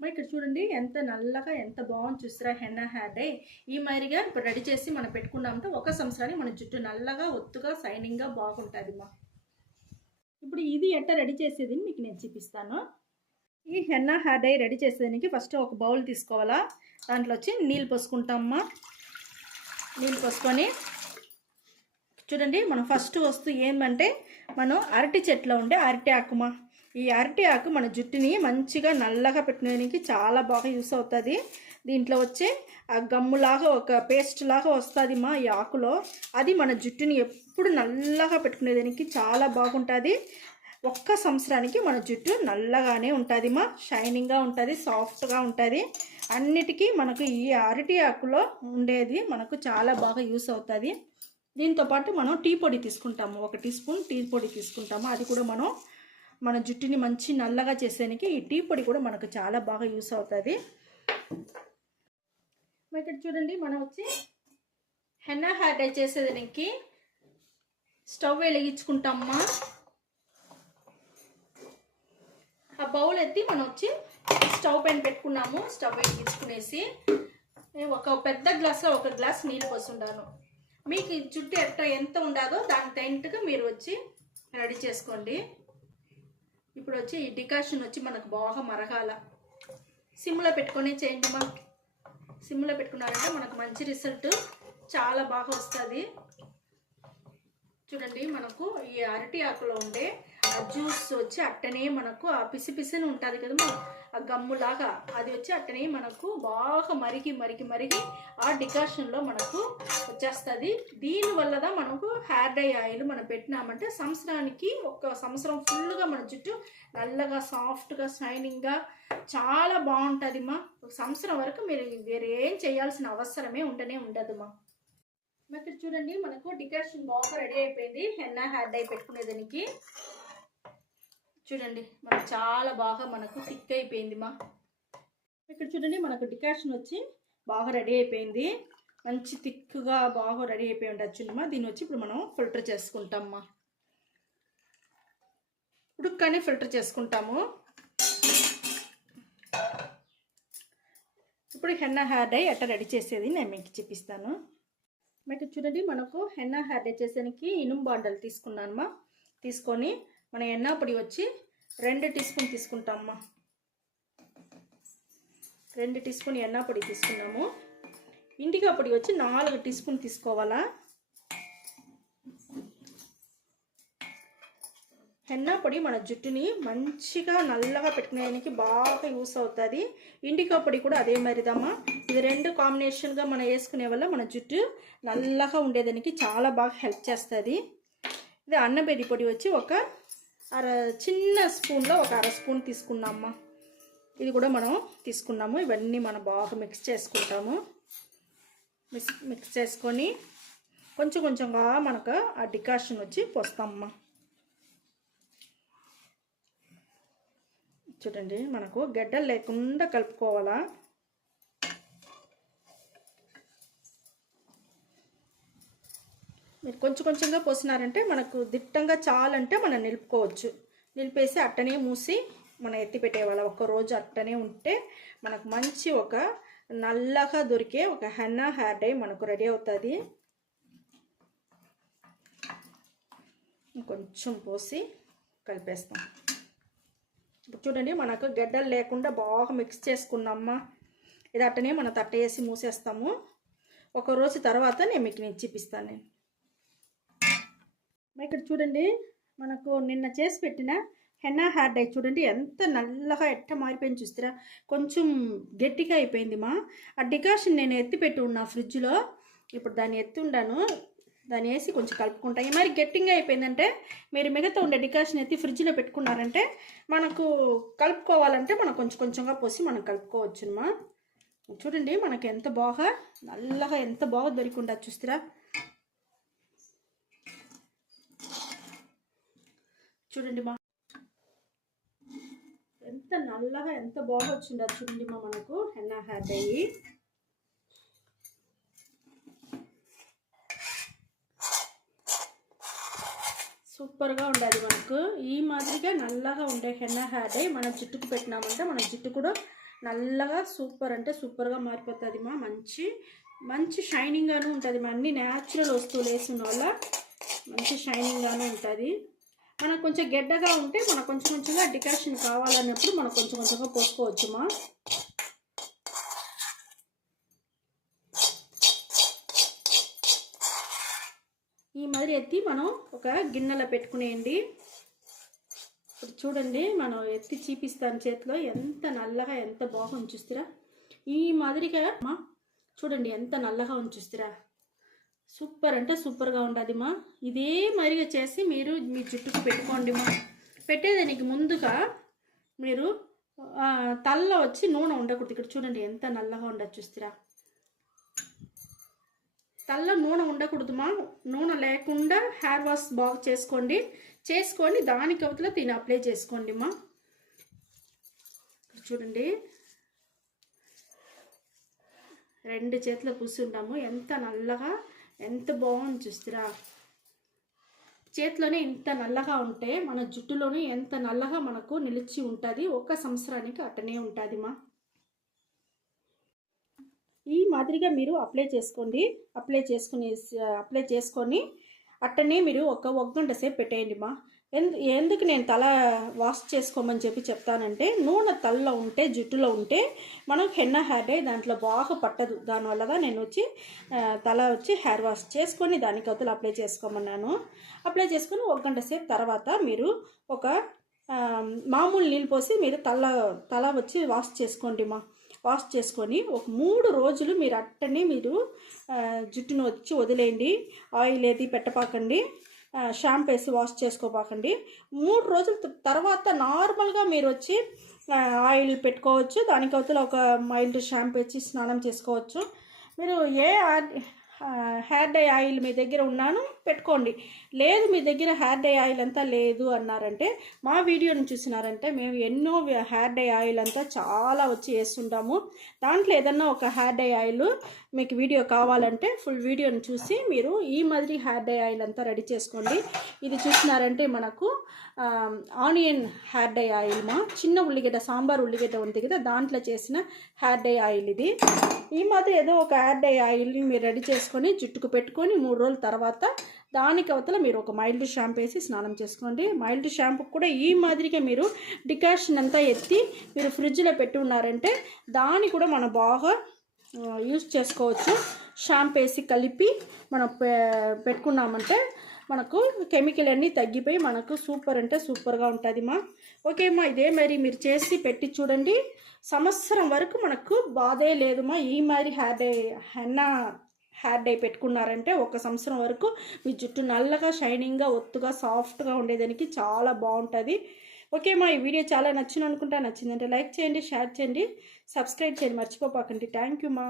మరి ఇక్కడ చూడండి ఎంత నల్లగా ఎంత బాగుంది చూస్తారా హెన్నా హెయిర్ డై. ఈ మాదిరిగా ఇప్పుడు రెడీ చేసి మనం పెట్టుకున్నామంటే ఒక సంవత్సరానికి మన జుట్టు నల్లగా ఒత్తుగా షైనింగ్గా బాగుంటుంది మా. ఇప్పుడు ఇది ఎట్లా రెడీ చేసేది మీకు నేను చూపిస్తాను. ఈ హెన్నా హెయిర్ డై రెడీ చేసేదానికి ఫస్ట్ ఒక బౌల్ తీసుకోవాలా. దాంట్లో వచ్చి నీళ్ళు పోసుకుంటామమ్మా. నీళ్ళు పోసుకొని చూడండి మనం ఫస్ట్ వస్తువు ఏమంటే మనం అరటి చెట్లో ఉండే అరటి ఆకుమా. ఈ అరటి ఆకు మన జుట్టుని మంచిగా నల్లగా పెట్టుకోవడానికి చాలా బాగా యూస్ అవుతుంది. దీంట్లో వచ్చే ఆ గమ్ములాగా ఒక పేస్ట్ లాగా వస్తుంది మా ఈ ఆకులో. అది మన జుట్టుని ఎప్పుడు నల్లగా పెట్టుకునేదానికి చాలా బాగుంటుంది. ఒక్క సంవత్సరానికి మన జుట్టు నల్లగానే ఉంటుంది మా, షైనింగ్గా ఉంటుంది, సాఫ్ట్గా ఉంటుంది. అన్నిటికీ మనకు ఈ అరటి ఆకులో ఉండేది మనకు చాలా బాగా యూస్ అవుతుంది. దీంతోపాటు మనం టీ పొడి తీసుకుంటాము, 1 టీ స్పూన్ టీ పొడి తీసుకుంటాము. అది కూడా మనం మన జుట్టుని మంచి నల్లగా చేసేదానికి ఈ టీ పొడి కూడా మనకు చాలా బాగా యూస్ అవుతుంది. ఇక్కడ చూడండి మనం వచ్చి హెన్నా హెయిర్ డై చేసేదానికి స్టవ్ వెలిగించుకుంటామమ్మా. ఆ బౌల్ ఎత్తి మనం వచ్చి స్టవ్ పైన పెట్టుకున్నాము. స్టవ్ వెలిగించుకునేసి ఒక పెద్ద గ్లాస్లో 1 గ్లాస్ నీళ్ళు పోసుండాను. మీకు జుట్టు ఎంత ఉండదో దాని తగినట్టుగా మీరు వచ్చి రెడీ చేసుకోండి. ఇప్పుడు వచ్చి ఈ డికాషన్ వచ్చి మనకు బాగా మరగాల. సిమ్లో పెట్టుకొని చేయండి మా. సిమ్లో పెట్టుకున్నారంటే మనకు మంచి రిజల్ట్ చాలా బాగా వస్తుంది. చూడండి మనకు ఈ అరటి ఆకులో ఉండే ఆ జ్యూస్ వచ్చి అట్టనే మనకు ఆ పిసి పిసిని ఉంటుంది కదమ్మా, ఆ గమ్ములాగా అది వచ్చి అట్టనే మనకు బాగా మరిగి మరిగి మరిగి ఆ డికాషన్లో మనకు వచ్చేస్తుంది. దీనివల్ల మనకు హెయిర్ డై ఆయిల్ మనం పెట్టినామంటే సంవత్సరానికి 1 సంవత్సరం ఫుల్గా మన జుట్టు నల్లగా సాఫ్ట్గా షైనింగ్గా చాలా బాగుంటుంది మా. 1 సంవత్సరం వరకు మీరు వేరేం చేయాల్సిన అవసరమే ఉండదు మా. ఇక్కడ చూడండి మనకు డికాషన్ బాగా రెడీ అయిపోయింది హెన్నా హెయిర్ డై పెట్టుకునేదానికి. చూడండి మనకు చాలా బాగా మనకు థిక్ అయిపోయింది మా. ఇక్కడ చూడండి మనకు డికాషన్ వచ్చి బాగా రెడీ అయిపోయింది. మంచి థిక్గా బాగా రెడీ అయిపోయి ఉండొచ్చు మా. దీన్ని వచ్చి ఇప్పుడు మనం ఫిల్టర్ చేసుకుంటామమ్మా. ఉడుక్కనే ఫిల్టర్ చేసుకుంటాము. ఇప్పుడు హెన్నా హెయిర్ డై ఎట్లా రెడీ చేసేది నేను మీకు చూపిస్తాను. మీకు చూడండి మనకు హెన్నా హెయిర్ డై చేసేదానికి ఇనుము బాండలు తీసుకున్నానమ్మా. తీసుకొని మన ఎన్నా పొడి వచ్చి 2 టీ స్పూన్ తీసుకుంటామమ్మా. 2 టీ స్పూన్ ఎన్నా పొడి తీసుకున్నాము. ఇండిగా పొడి వచ్చి 4 టీ స్పూన్ తీసుకోవాలా. హెన్నా పొడి మన జుట్టుని మంచిగా నల్లగా పెట్టుకునేదానికి బాగా యూస్ అవుతుంది. ఇండికా పొడి కూడా అదే మరిదమ్మా. ఇది 2 కాంబినేషన్గా మనం వేసుకునే వల్ల మన జుట్టు నల్లగా ఉండేదానికి చాలా బాగా హెల్ప్ చేస్తుంది. ఇది అన్నబెడి పొడి వచ్చి ఒక చిన్న స్పూన్లో ఒక 1/2 స్పూన్ తీసుకున్నామమ్మా. ఇది కూడా మనం తీసుకున్నాము. ఇవన్నీ మనం బాగా మిక్స్ చేసుకుంటాము. మిక్స్ చేసుకొని కొంచెం కొంచెంగా మనకు ఆ డికాషన్ వచ్చి పోస్తామమ్మా. చూడండి మనకు గడ్డలు లేకుండా కలుపుకోవాలా. మీరు కొంచెం కొంచెంగా పోసినారంటే మనకు దిట్టంగా చాలంటే మనం నిలుపుకోవచ్చు. నిలిపేసి అట్టనే మూసి మనం ఎత్తి పెట్టేవాళ్ళ. 1 రోజు అట్టనే ఉంటే మనకు మంచి ఒక నల్లగా దొరికే ఒక హెన్నా హెయిర్ డై మనకు రెడీ అవుతుంది. కొంచెం పోసి కలిపేస్తాం. ఇప్పుడు చూడండి మనకు గడ్డలు లేకుండా బాగా మిక్స్ చేసుకున్నామ్మా. ఇది అట్టనే మనం తట్ట వేసి మూసేస్తాము. 1 రోజు తర్వాత నేను చూపిస్తాను. ఇక్కడ చూడండి మనకు నిన్న చేసి పెట్టిన హెన్నా హెయిర్ డై చూడండి ఎంత నల్లగా ఎట్ట మారిపోయింది చూస్తారా. కొంచెం గట్టిగా అయిపోయింది మా. ఆ డికాషన్ నేను ఎత్తి పెట్టి ఉన్నా ఫ్రిడ్జ్లో. ఇప్పుడు దాన్ని ఎత్తి ఉండాను. దాన్ని వేసి కొంచెం కలుపుకుంటా. ఈ మరి గట్టిగా అయిపోయిందంటే మీరు మిగతా ఉండే డికాషన్ ఎత్తి ఫ్రిడ్జ్లో పెట్టుకున్నారంటే మనకు కలుపుకోవాలంటే మనం కొంచెం కొంచెంగా పోసి మనం కలుపుకోవచ్చుమా. చూడండి మనకు ఎంత బాగా నల్లగా ఎంత బాగా దొరికి ఉండదు చూస్తారా. చూడండి మా ఎంత నల్లగా ఎంత బాగా వచ్చిండదు చూడండి మా మనకు హెన్నా హెయిర్ డై. సూపర్గా ఉండాలి మనకు. ఈ మాదిరిగా నల్లగా ఉండే హెన్నా హెయిర్ డై మన జుట్టుకు పెట్టినామంటే మన జుట్టు కూడా నల్లగా సూపర్ అంటే సూపర్గా మారిపోతుంది మా. మంచి మంచి షైనింగ్గాను ఉంటుంది మా. అన్ని న్యాచురల్ వస్తువులు వేసిన వల్ల మంచి షైనింగ్గాను ఉంటుంది. మనకు కొంచెం గెడ్డగా ఉంటే మనకు కొంచెం కొంచెంగా డికాషన్ కావాలన్నప్పుడు మనం కొంచెం కొంచెంగా పోసుకోవచ్చు మా. ఈ మాదిరి ఎత్తి మనం ఒక గిన్నెలో పెట్టుకునేయండి. ఇప్పుడు చూడండి, మనం ఎత్తి చూపిస్తాను చేతిలో ఎంత నల్లగా ఎంత బాగా ఉంచుస్తారా. ఈ మాదిరిగా మా చూడండి ఎంత నల్లగా ఉంచుస్తారా. సూపర్ అంటే సూపర్గా ఉంటుంది మా. ఇదే మాదిరిగా చేసి మీరు మీ జుట్టుకు పెట్టుకోండి మా. పెట్టేదానికి ముందుగా మీరు తలలో వచ్చి నూనె ఉండకూడదు. ఇక్కడ చూడండి ఎంత నల్లగా ఉండదు చూస్తారా. తలలో నూనె ఉండకూడదు మా. నూనె లేకుండా హెయిర్ వాష్ బాగా చేసుకొని దానికి అవతల దీన్ని అప్లై చేసుకోండి మా. చూడండి 2 చేతులు పూసుంటాము. ఎంత నల్లగా ఎంత బాగుంది చూస్తారా. చేతిలోనే ఇంత నల్లగా ఉంటే మన జుట్టులోనే ఎంత నల్లగా మనకు నిలిచి ఉంటుంది. 1 సంవత్సరానికి అట్టనే ఉంటుంది మా. ఈ మాదిరిగా మీరు అప్లై చేసుకొని అట్టనే మీరు ఒక గంట సేపు పెట్టేయండి మా. ఎందుకు నేను తల వాష్ చేసుకోమని చెప్తానంటే, నూనె తలలో ఉంటే జుట్టులో ఉంటే మనకు హెన్నా హెయిర్ డై దాంట్లో బాగా పట్టదు. దానివల్లగా నేను వచ్చి తల వచ్చి హెయిర్ వాష్ చేసుకొని దానికి అవతల అప్లై చేసుకోమన్నాను. అప్లై చేసుకొని 1 గంట సేపు తర్వాత మీరు ఒక మామూలు నీళ్ళు పోసి మీరు తల వచ్చి వాష్ చేసుకోండి మా. వాష్ చేసుకొని ఒక 3 రోజులు మీరు అట్టనే మీరు జుట్టును వచ్చి వదిలేయండి. ఆయిల్ ఏది పెట్టపాకండి, షాంపూ వేసి వాష్ చేసుకోపాకండి. 3 రోజుల తర్వాత నార్మల్గా మీరు వచ్చి ఆయిల్ పెట్టుకోవచ్చు. దానికి అవతల ఒక మైల్డ్ షాంపూ వేసి స్నానం చేసుకోవచ్చు. మీరు ఏ హెయిర్ డై ఆయిల్ మీ దగ్గర ఉన్నాను పెట్టుకోండి. లేదు మీ దగ్గర హెయిర్ డై ఆయిల్ అంతా లేదు అన్నారంటే మా వీడియోని చూసినారంటే మేము ఎన్నో హెయిర్ డై ఆయిల్ అంతా చాలా వచ్చి వేస్తుంటాము. దాంట్లో ఏదన్నా ఒక హెయిర్ డై ఆయిల్ మీకు వీడియో కావాలంటే ఫుల్ వీడియోని చూసి మీరు ఈ మాదిరి హెయిర్ డై ఆయిల్ అంతా రెడీ చేసుకోండి. ఇది చూసినారంటే మనకు ఆనియన్ హెయిర్ డై ఆయిల్ మా. చిన్న ఉల్లిగడ్డ, సాంబార్ ఉల్లిగడ్డ ఉంది కదా, దాంట్లో చేసిన హెయిర్ డై ఆయిల్ ఇది. ఈ మాదిరి ఏదో ఒక హెయిర్ డై ఆయిల్ని మీరు రెడీ చేసుకొని జుట్టుకు పెట్టుకొని 3 రోజుల తర్వాత దానికి అవతల మీరు ఒక మైల్డ్ షాంపూ వేసి స్నానం చేసుకోండి. మైల్డ్ షాంపూ కూడా ఈ మాదిరిగా మీరు డికాషన్ అంతా ఎత్తి మీరు ఫ్రిడ్జ్లో పెట్టి ఉన్నారంటే దాన్ని కూడా మనం బాగా యూజ్ చేసుకోవచ్చు. షాంపూ వేసి కలిపి మనం పెట్టుకున్నామంటే మనకు కెమికల్ అన్నీ తగ్గిపోయి మనకు సూపర్ అంటే సూపర్గా ఉంటుంది మా. ఓకే మా, ఇదే మరి మీరు చేసి పెట్టి చూడండి. సంవత్సరం వరకు మనకు బాధే లేదు మా. ఈ మాదిరి హెయిర్ డై పెట్టుకున్నారంటే 1 సంవత్సరం వరకు మీ జుట్టు నల్లగా షైనింగ్గా ఒత్తుగా సాఫ్ట్గా ఉండేదానికి చాలా బాగుంటుంది. ఓకే మా, ఈ వీడియో చాలా నచ్చిందంటే లైక్ చేయండి, షేర్ చేయండి, సబ్స్క్రైబ్ చేయండి మర్చిపోపాకండి. థ్యాంక్ యూ మా.